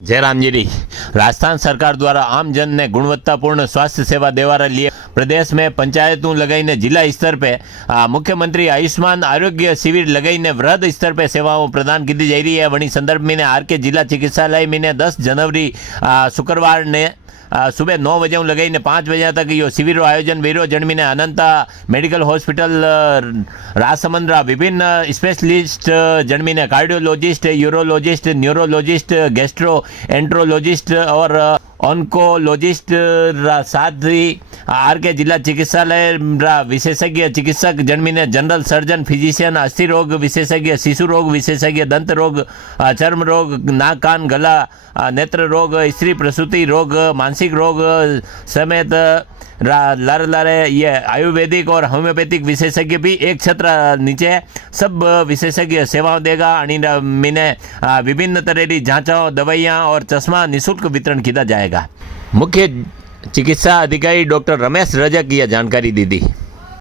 जयरामगिरी। राजस्थान सरकार द्वारा आम जन ने गुणवत्तापूर्ण स्वास्थ्य सेवा देवारा लिए प्रदेश में पंचायतों लगाईने जिला स्तर पे मुख्यमंत्री आयुष्मान आरोग्य शिविर लगाईने वृहद स्तर पे सेवाओं प्रदान की जा रही है। वही संदर्भ में आरके जिला चिकित्सालय में 10 जनवरी शुक्रवार ने सुबह 9 बजे लगाईने 5 बजे तक यो शिविर आयोजन वेरो जन्मीने अनंता मेडिकल हॉस्पिटल राजसमंद्रा विभिन्न स्पेशलिस्ट जन्मीने cardiologist, urologist, neurologist, gastroenterologist और ऑन्कोलॉजिस्ट साथ ही आरके जिला चिकित्सालय विशेषज्ञ चिकित्सक जन्मीने जनरल सर्जन, फिजिशियन, अस्थि रोग विशेषज्ञ, शिशु रोग विशेषज्ञ, दंत रोग, चर्म रोग, नाक कान गला, नेत्र रोग, स्त्री प्रसूति रोग, मानसिक रोग समेत लारे ये आयुर्वेदिक और होम्योपैथिक विशेषज्ञ भी एक छत्र नीचे सब विशेषज्ञ सेवाओं देगा। आणि मैंने विभिन्न तरह की जांचों, दवाइयाँ और चश्मा निःशुल्क वितरण किया जाएगा। मुख्य चिकित्सा अधिकारी डॉक्टर रमेश रजक यह जानकारी दी थी।